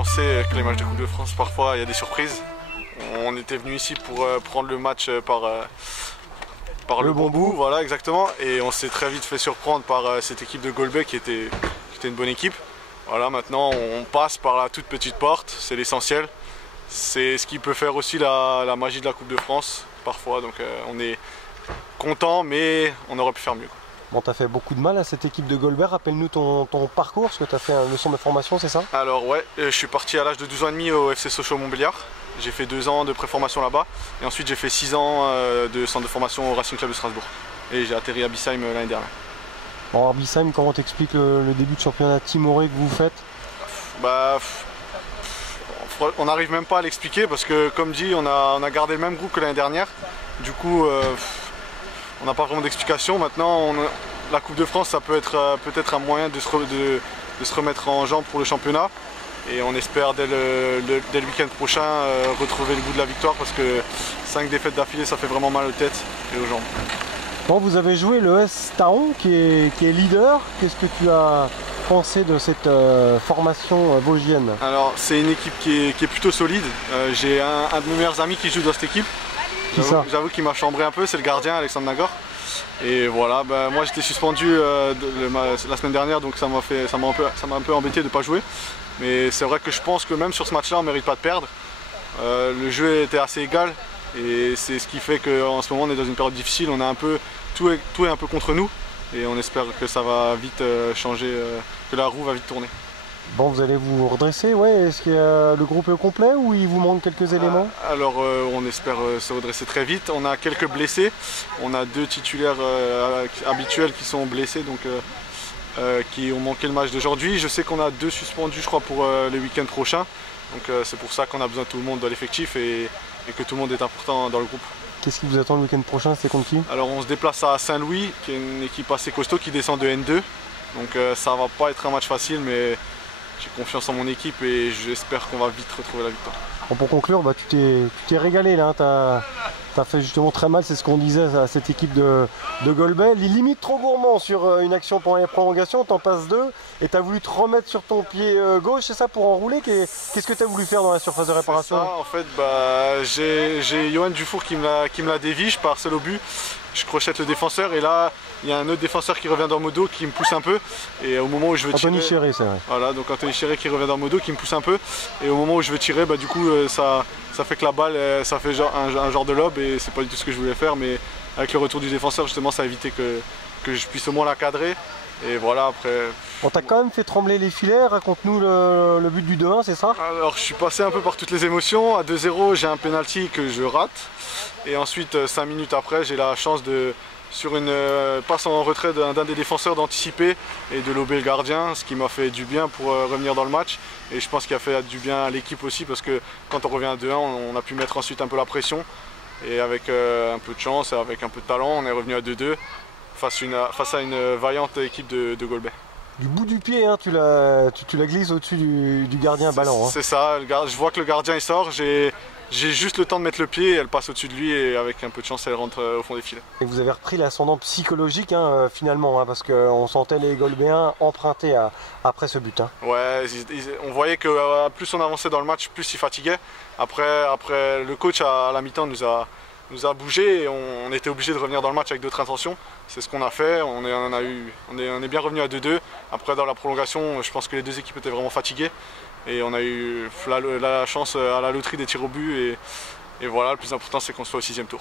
on sait que les matchs de Coupe de France, parfois, il y a des surprises. On était venu ici pour prendre le match par le bon bout, voilà, exactement. Et on s'est très vite fait surprendre par cette équipe de Golbey qui était une bonne équipe. Voilà, maintenant, on passe par la toute petite porte, c'est l'essentiel. C'est ce qui peut faire aussi la magie de la Coupe de France, parfois. Donc, on est content, mais on aurait pu faire mieux. Bon, tu as fait beaucoup de mal à cette équipe de Golbey. Rappelle-nous ton parcours, parce que tu as fait une leçon de formation, c'est ça? Alors ouais, je suis parti à l'âge de 12 ans et demi au FC Sochaux-Montbéliard. J'ai fait 2 ans de préformation là-bas. Et ensuite j'ai fait 6 ans de centre de formation au Racing Club de Strasbourg. Et j'ai atterri à Bissheim l'année dernière. Bon, alors Bissheim, comment t'expliques le début de championnat timoré que vous faites? On n'arrive même pas à l'expliquer parce que comme dit, on a gardé le même groupe que l'année dernière. Du coup, on n'a pas vraiment d'explication. Maintenant, la Coupe de France, ça peut être peut-être un moyen de se remettre en jambe pour le championnat. Et on espère dès le week-end prochain retrouver le goût de la victoire parce que 5 défaites d'affilée, ça fait vraiment mal aux têtes et aux jambes. Bon, vous avez joué le S Taon qui est leader. Qu'est-ce que tu as pensé de cette formation vosgienne? Alors, c'est une équipe qui est plutôt solide. J'ai un de mes meilleurs amis qui joue dans cette équipe. J'avoue qu'il m'a chambré un peu, c'est le gardien Alexandre Nagor. Et voilà, moi j'étais suspendu la semaine dernière, donc ça m'a un peu embêté de ne pas jouer. Mais c'est vrai que je pense que même sur ce match-là, on ne mérite pas de perdre. Le jeu était assez égal et c'est ce qui fait qu'en ce moment on est dans une période difficile. On a tout est un peu contre nous et on espère que ça va vite changer, que la roue va vite tourner. Bon, vous allez vous redresser, ouais. Est-ce que le groupe est complet ou il vous manque quelques éléments? Alors, on espère se redresser très vite. On a quelques blessés. On a 2 titulaires habituels qui sont blessés, donc qui ont manqué le match d'aujourd'hui. Je sais qu'on a 2 suspendus, je crois, pour le week-end prochain. Donc, c'est pour ça qu'on a besoin de tout le monde dans l'effectif et que tout le monde est important dans le groupe. Qu'est-ce qui vous attend le week-end prochain? C'est contre qui? Alors, on se déplace à Saint-Louis, qui est une équipe assez costaud qui descend de N2. Donc, ça va pas être un match facile, mais j'ai confiance en mon équipe et j'espère qu'on va vite retrouver la victoire. Bon, pour conclure, tu t'es régalé là, tu as fait justement très mal, c'est ce qu'on disait à cette équipe de Golbey. Limite trop gourmand sur une action pendant les prolongations, t'en passes 2 et tu as voulu te remettre sur ton pied gauche, c'est ça, pour enrouler? Qu'est-ce que tu as voulu faire dans la surface de réparation? Ça, en fait, j'ai Johan Dufour qui me la dévie, je pars seul au but. Je crochette le défenseur et là il y a un autre défenseur qui revient dans mon dos qui me pousse un peu et au moment où je veux tirer... Anthony Chéré, c'est vrai. Voilà, donc Anthony Chéré qui revient dans mon dos qui me pousse un peu et au moment où je veux tirer, du coup ça fait que la balle ça fait un genre de lob et c'est pas du tout ce que je voulais faire, mais avec le retour du défenseur justement ça a évité que je puisse au moins la cadrer. Et voilà, après... On t'a quand même fait trembler les filets, raconte-nous le but du 2-1, c'est ça? Alors je suis passé un peu par toutes les émotions. À 2-0, j'ai un penalty que je rate. Et ensuite, 5 minutes après, j'ai la chance sur une passe en retrait d'un des défenseurs, d'anticiper et de lober le gardien, ce qui m'a fait du bien pour revenir dans le match. Et je pense qu'il a fait du bien à l'équipe aussi, parce que quand on revient à 2-1, on a pu mettre ensuite un peu la pression. Et avec un peu de chance, avec un peu de talent, on est revenu à 2-2. Face à une vaillante équipe de Golbey. Du bout du pied, hein, tu la glisses au-dessus du gardien ballon. Hein. C'est ça, je vois que le gardien il sort, j'ai juste le temps de mettre le pied, et elle passe au-dessus de lui et avec un peu de chance elle rentre au fond des filets. Et vous avez repris l'ascendant psychologique finalement, parce qu'on sentait les Golbéens emprunter après ce but. Hein. Ouais, on voyait que plus on avançait dans le match, plus ils fatiguaient. Après le coach à la mi-temps nous a bougé et on était obligé de revenir dans le match avec d'autres intentions. C'est ce qu'on a fait, on est bien revenu à 2-2. Après dans la prolongation, je pense que les 2 équipes étaient vraiment fatiguées. Et on a eu la chance à la loterie des tirs au but. Et voilà, le plus important c'est qu'on soit au 6e tour.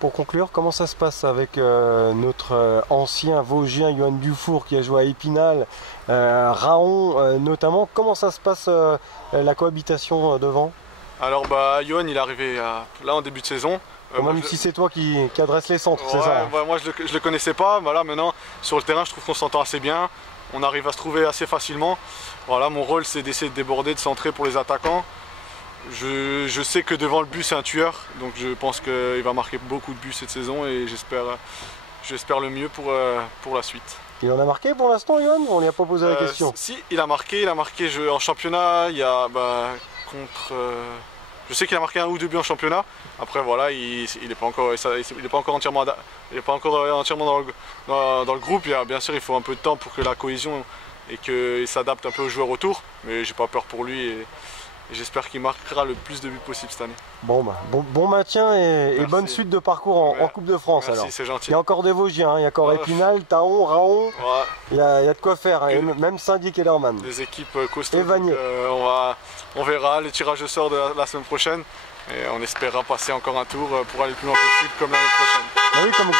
Pour conclure, comment ça se passe avec notre ancien Vosgien Johan Dufour qui a joué à Épinal, Raon notamment? Comment ça se passe la cohabitation devant? Alors Johan il est arrivé là en début de saison. Même si c'est toi qui adresse les centres, c'est ça? Moi je le connaissais pas, là maintenant sur le terrain je trouve qu'on s'entend assez bien, on arrive à se trouver assez facilement. Voilà, mon rôle c'est d'essayer de déborder, de centrer pour les attaquants. Je sais que devant le but c'est un tueur, donc je pense qu'il va marquer beaucoup de buts cette saison et j'espère le mieux pour la suite. Il en a marqué pour l'instant, Johan? On lui a pas posé la question. Si, il a marqué en championnat, il y a contre... Je sais qu'il a marqué 1 ou 2 buts en championnat. Après voilà, il n'est pas encore entièrement dans le groupe. Bien sûr, il faut un peu de temps pour que la cohésion et qu'il s'adapte un peu aux joueurs autour. Mais j'ai pas peur pour lui et j'espère qu'il marquera le plus de buts possible cette année. Bon, bah, bon maintien et bonne suite de parcours en Coupe de France. Merci, alors. c'est gentil. Il y a encore des Vosgiens, hein. Il y a encore Épinal, Taon, Raon. Ouais. Il y a de quoi faire, hein. Même Saint-Dié Kellerman. Des équipes costauds. Et Vanier. On verra le tirage au sort de la semaine prochaine et on espérera passer encore un tour pour aller le plus loin possible comme l'année prochaine. Bah oui, comme